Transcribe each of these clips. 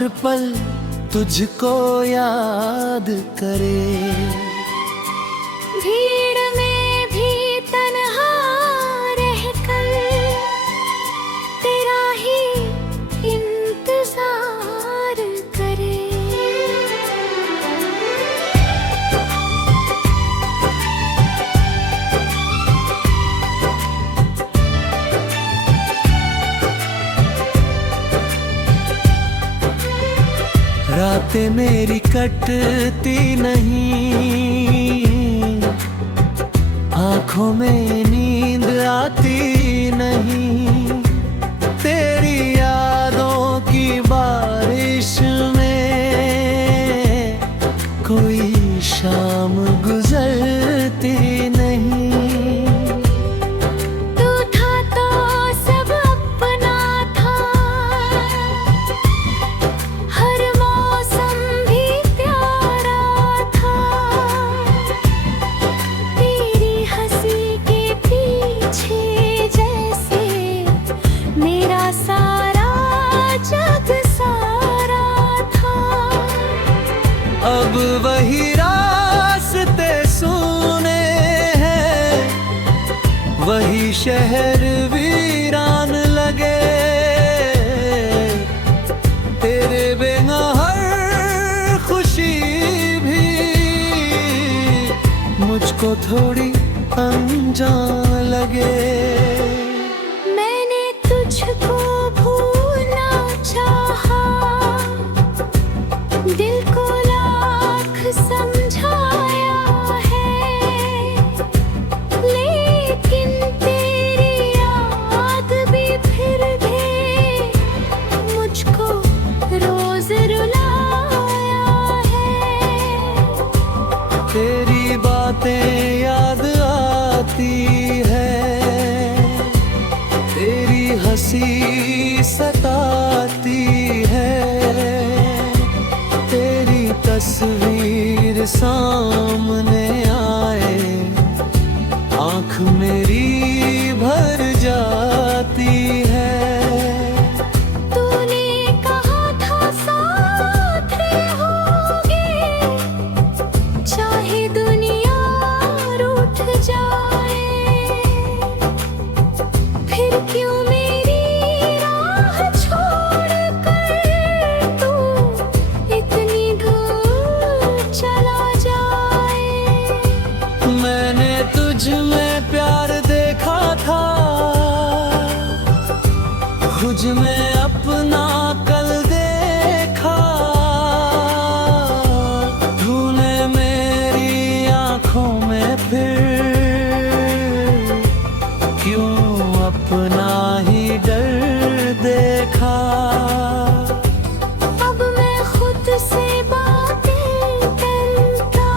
हर पल तुझको याद करे। भीड़ में भी तन्हा रहकर तेरा ही इंतजार करे। रातें मेरी कटती नहीं, आँखों में नींद आती नहीं। तेरी यादों की बारिश में कोई शाम गुजरती नहीं। अब वही रास्ते सुने हैं, वही शहर वीरान लगे। तेरे बिना हर खुशी भी मुझको थोड़ी अनजान लगे। मैंने तुझको भूलना चाहा, दिल को समझाया है, लेकिन तेरी याद भी फिर दे मुझको रोज रुलाया है। तेरी बातें याद आती है, तेरी हंसी सताती है। तेरी तस्वीर सामने आए, आँख मेरी भर जाती है। तूने कहा था साथ रहोगे, चाहे दुनिया रूठ जाए। फिर क्यों मेरी राह छोड़कर तू इतनी दूर चला जाए। मैंने तुझ में प्यार देखा था, खुद में अपना कल देखा। तूने मेरी आँखों में फिर क्यों अपना ही डर देखा। अब मैं खुद से बातें करता,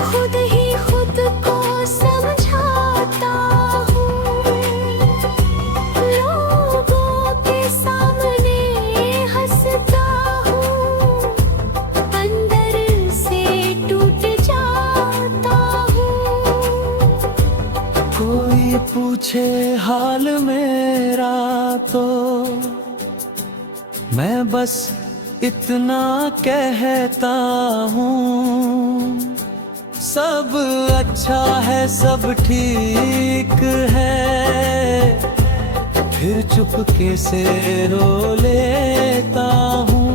खुद ही खुद को समझाता हूँ। लोगों के सामने हंसता हूँ, अंदर से टूट जाता हूँ। कोई पूछे हाल मेरा तो मैं बस इतना कहता हूँ, सब अच्छा है, सब ठीक है। फिर चुपके से रो लेता हूँ।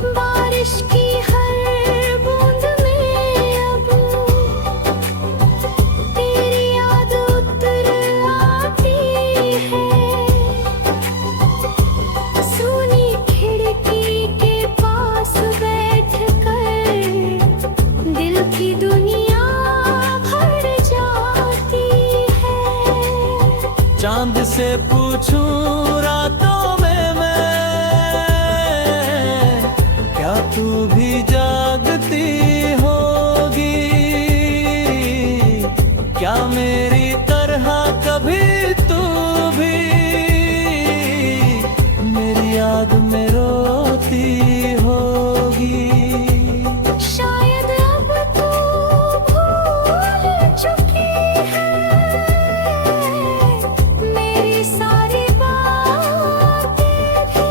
बारिश की हर बूंद में अब तेरी याद उतर आती है। सुनी खिड़की के पास बैठ कर दिल की दुनिया भर जाती है। चांद से पूछूं रातों में मैं, क्या तू भी जागती होगी? क्या मेरी तरह कभी तू भी मेरी याद में रोती होगी? शायद अब तू भूल चुकी है मेरी सारी बातें भी।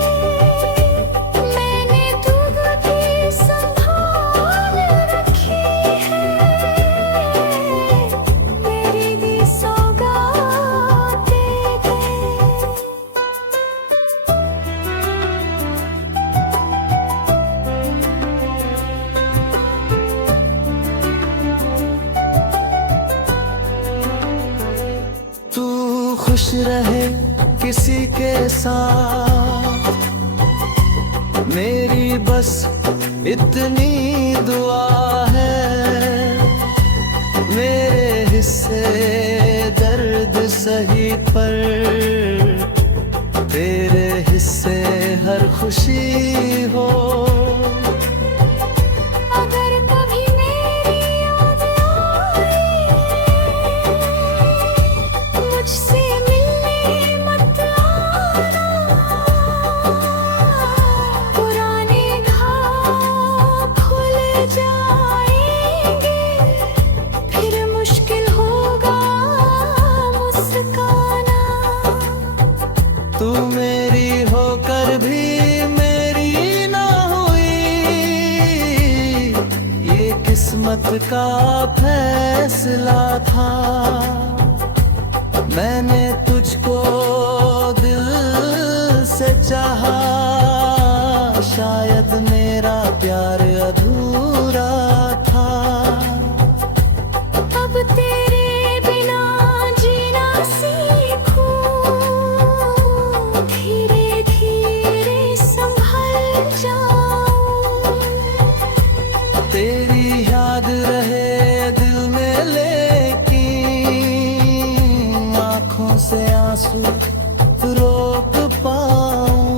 रहे किसी के साथ। मेरी बस इतनी दुआ है, मेरे हिस्से दर्द सही पर तेरे हिस्से हर खुशी हो। अगर कभी मेरी याद आए, मुझसे मिलने मत आना। पुराने घाव खुल जाएंगे, फिर मुश्किल होगा मुस्काना। तू मेरी होकर भी मेरी ना हुई, ये किस्मत का फैसला था। मैंने तुझको दिल से चाहा, शायद मेरा प्यार अधूरा था। अब तेरे बिना जीना सीखूं, धीरे धीरे संभल जाऊं। तेरी याद रहे दिल में, लेकिन आँखों से आंसू रोक पाऊं।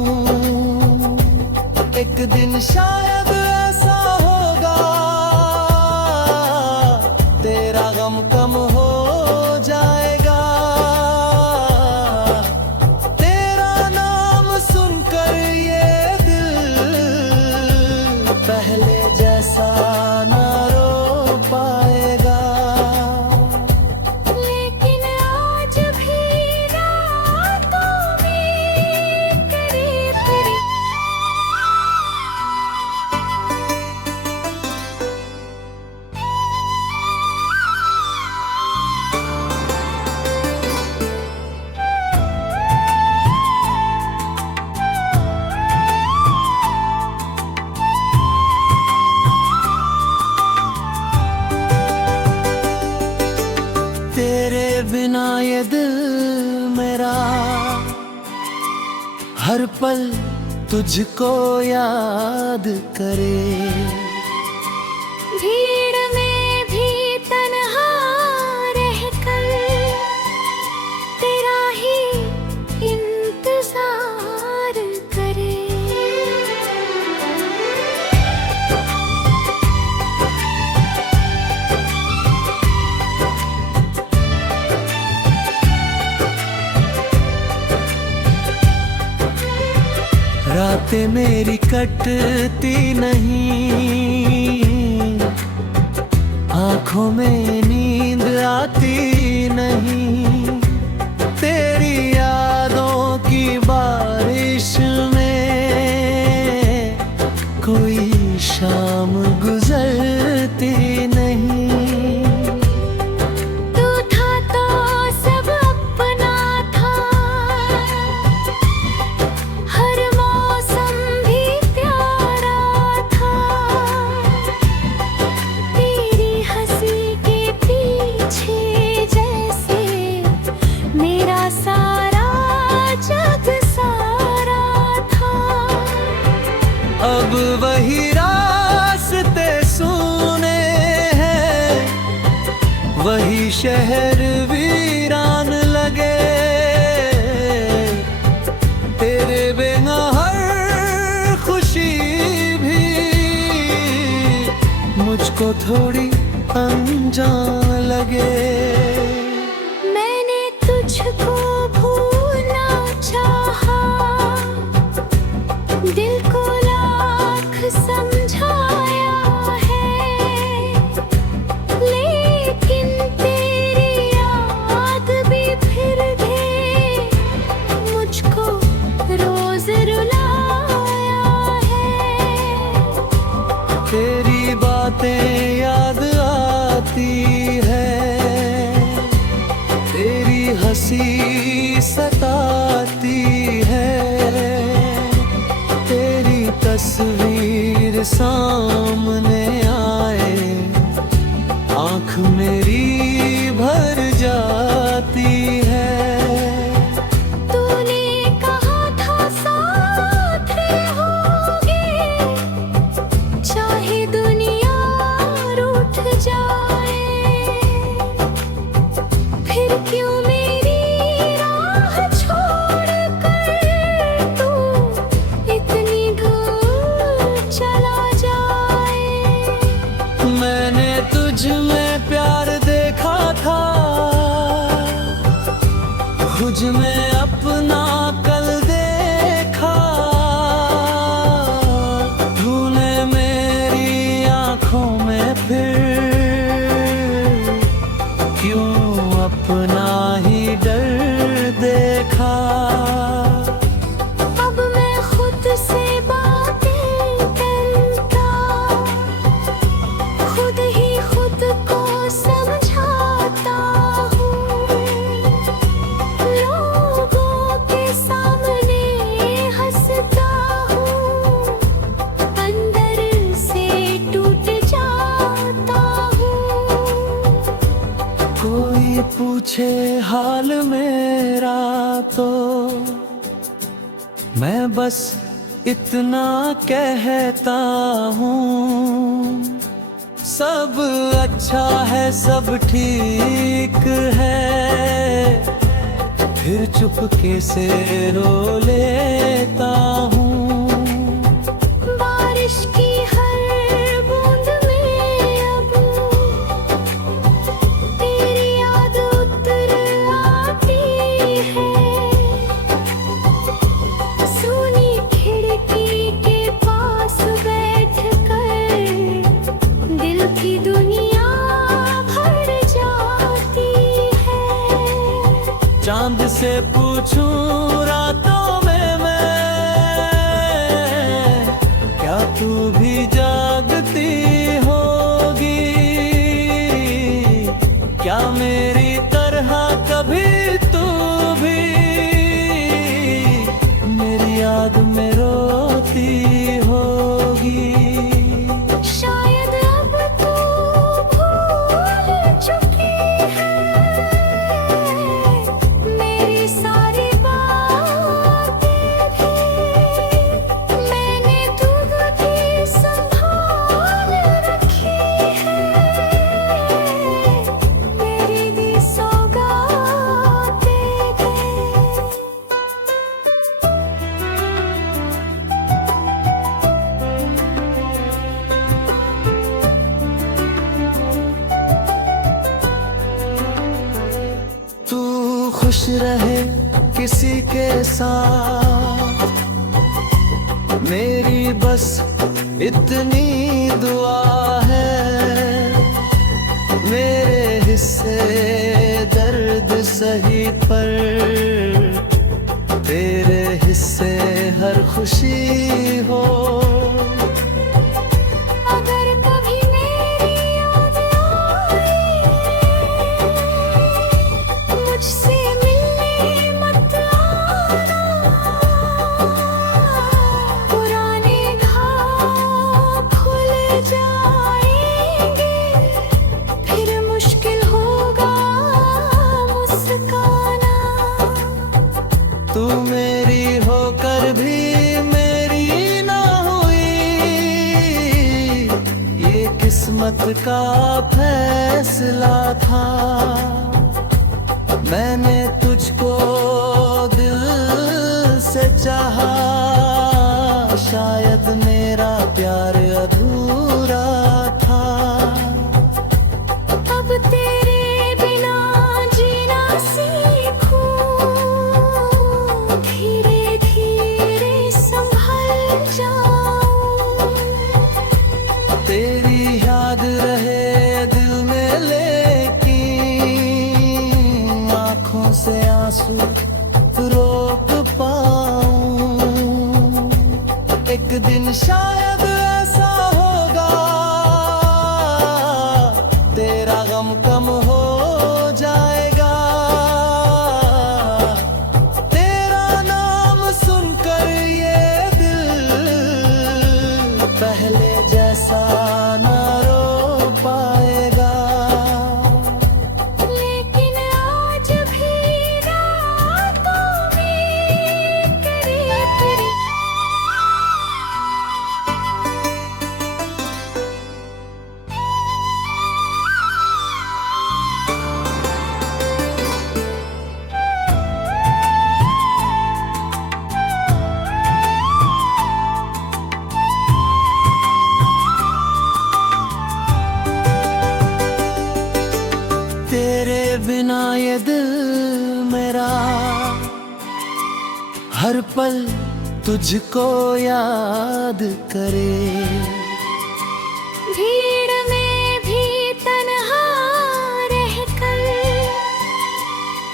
एक दिन शायद ऐसा होगा, तेरा गम कम हो जाएगा। तेरा नाम सुनकर ये दिल पहले जैसा ना रो पाएगा। लेकिन आज भी रातों में करीब करीब तेरे बिना ये दिल मेरा हर पल तुझको याद करे। भीड़ में भी तन्हा रहकर तेरा ही इंतजार करे। रातें मेरी कटती नहीं, आंखों में नींद आती नहीं। तेरी यादों की बारिश में कोई शाम गुजरती नहीं। तू था तो सब अपना था, हर मौसम भी प्यारा था। तेरी हंसी के पीछे जैसे मेरा सारा जग सारा था। अब वही रास्ते सुने हैं, वही शहर वीरान लगे। तेरे बिना हर खुशी भी मुझको थोड़ी अनजान लगे। मैंने तुझको भूलना चाहा, दिल को लाख समझाया है। लेकिन तेरी याद भी फिर भी मुझको रोज रुलाया है। तेरी बातें याद आती है, तेरी हंसी सताती है। तेरी तस्वीर सामने आए, आँख मेरी भर जाती है। पूछे हाल मेरा तो मैं बस इतना कहता हूँ, सब अच्छा है, सब ठीक है, फिर चुपके से रो लेता हूँ। बारिश की हर बूंद में अब तेरी याद उतर आती है। सोनी खिड़की के पास बैठ कर दिल की दुनिया भर जाती है। चांद से पूछूं रातों में मैं, क्या तू भी जागती होगी? क्या मेरी तरह कभी तू भी मेरी याद में रोती होगी? शायद अब तू भूल चुकी है मेरी सारी बातें भी। मैंने दूध की संभाल रखी है, मेरी दी सौगातें भी। तू खुश रहे किसी के साथ, मेरी बस इतनी दुआ है। मेरे हिस्से दर्द सही पर तेरे हिस्से हर खुशी हो। अगर कभी मेरी याद आए, मुझसे मिलने मत आना। पुराने घाव खुल जाएंगे, फिर मुश्किल होगा मुस्काना। तू मेरी होकर भी मेरी ना हुई, ये किस्मत का फैसला था। मैंने तुझको दिल से चाहा, शायद मेरा प्यार अधूरा था। अब तेरे बिना जीना सीखूं, धीरे धीरे संभल जाऊं। तेरी याद रहे दिल में, लेकिन आँखों से आंसू रोक पाऊं। एक दिन शायद ऐसा होगा, तेरा गम कम हो जाएगा। तेरा नाम सुनकर ये दिल पहले जैसा ना रो पाएगा। लेकिन आज भी रातों में करीब करीब तेरे बिना ये दिल मेरा हर पल तुझको याद करे। भीड़ में भी तन्हा रहकर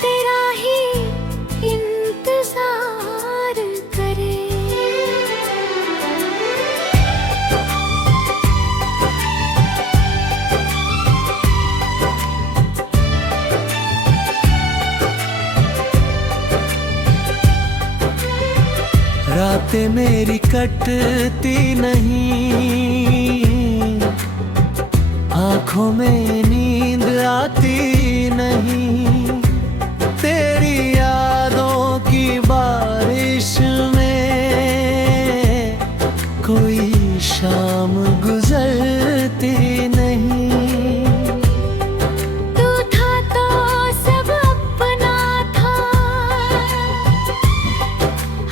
तेरा ही इंतजार करे। रातें मेरी कटती नहीं, आंखों में नींद आती नहीं। यादों की बारिश में कोई शाम गुजरती नहीं। तू था तो सब अपना था,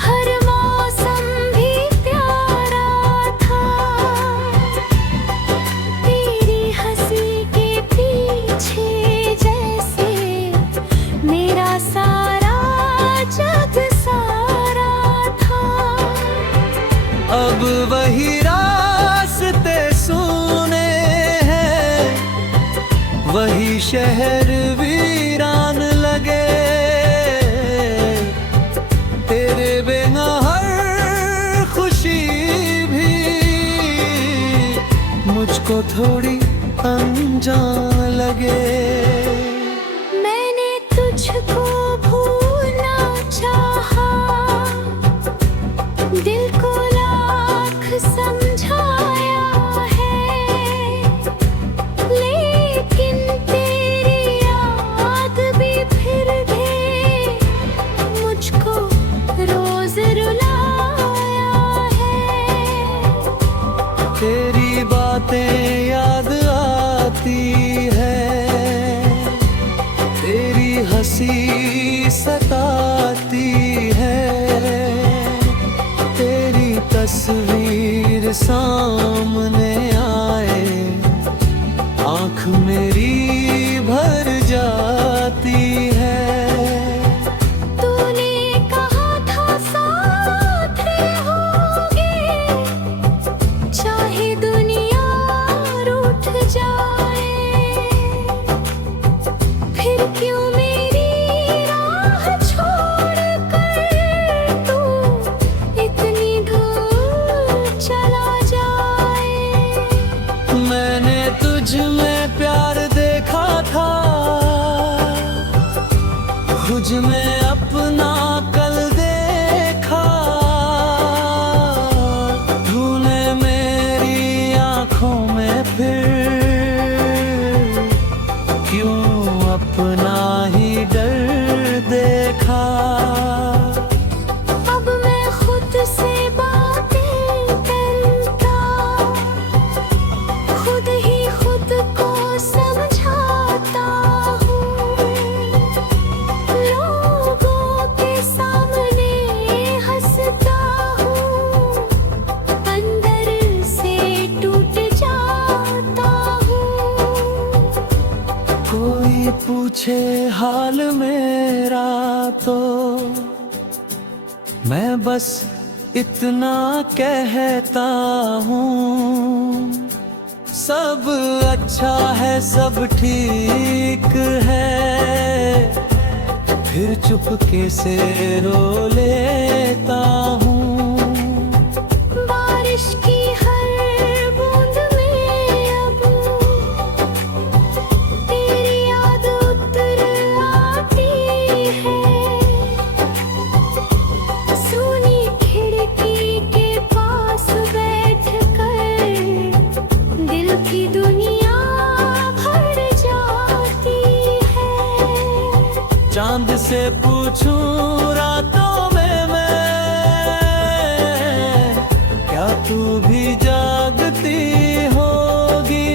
हर मौसम भी प्यारा था। तेरी हंसी के पीछे जैसे मेरा सारा जग सारा था। अब वही रास्ते सुने हैं, वही शहर वीरान लगे। तेरे बिना हर खुशी भी मुझको थोड़ी अनजान लगे। मैंने तुझको भूलना चाहा, दिल को लाख समझाया है, लेकिन तेरी याद भी फिर दे मुझको रोज रुलाया है। तेरी बातें याद आती है, तेरी हंसी सताती है। तेरी तस्वीर सामने आए, आँख मेरी भर जाती है। तूने कहा था साथ रहोगे, चाहे दुनिया रूठ जाए। फिर क्यों मेरी राह छोड़कर तू इतनी दूर चला जाए। मैंने तुझ में प्यार देखा था, तुझ में अपना कल देखा। तूने मेरी आंखों में फिर क्यों अपना ही डर देखा। अब मैं खुद से बातें करता, खुद ही खुद को समझाता हूँ। लोगों के सामने हंसता हूँ, अंदर से टूट जाता हूँ। कोई पूछे हाल मेरा तो मैं बस इतना कहता हूँ, सब अच्छा है, सब ठीक है। फिर चुपके से रो लेता हूँ। बारिश की हर बूंद में अब तेरी याद उतर आती है। सुनी खिड़की के पास बैठकर दिल की दुनिया भर जाती है। चांद से पूछूं रातों में मैं, क्या तू भी जागती होगी?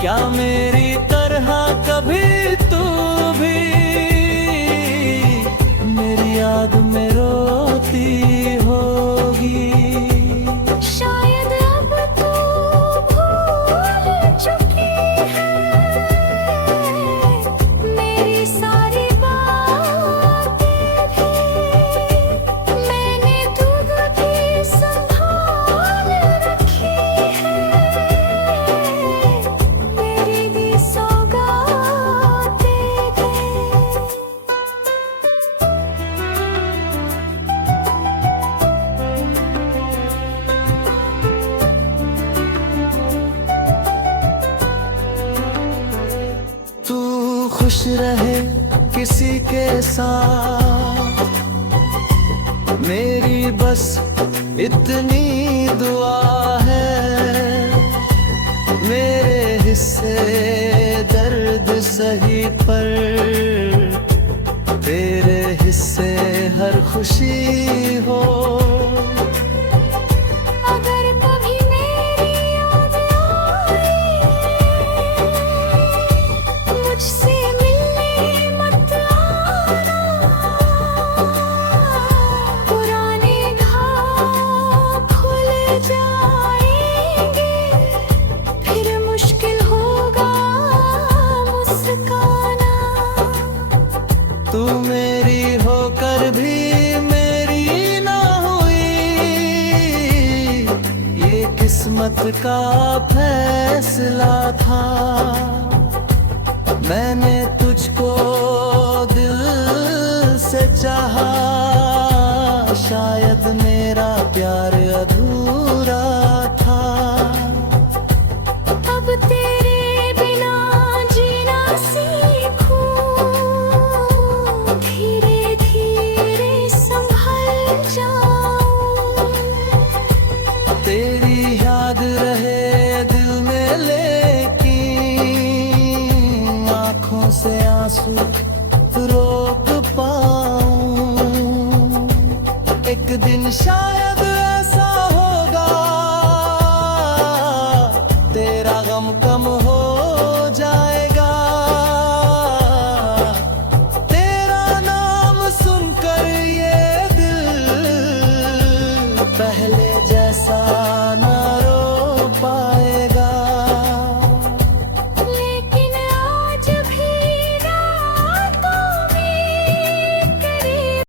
क्या मेरी तरह कभी तू भी मेरी याद में रोती होगी? शायद अब तू भूल चुकी है मेरी सारी बातें भी। मैंने दूध की संभाल रखी है, मेरी भी सौगातें भी। खुश रहे किसी के साथ, मेरी बस इतनी दुआ है। मेरे हिस्से दर्द सही पर तेरे हिस्से हर खुशी हो। अगर कभी मेरी याद आए, मुझसे मिलने मत आना। पुराने घाव खुल जाएंगे, फिर मुश्किल होगा मुस्काना। तू मेरी होकर भी मेरी ना हुई, ये किस्मत का फैसला था। मैंने तुझको दिल से चाहा, शायद मेरा प्यार अधूरा था। अब तेरे बिना जीना सीखूं, धीरे धीरे संभल जाऊं। तेरी याद रहे दिल में, लेकिन आँखों से आंसू रोक पाऊं। एक दिन शायद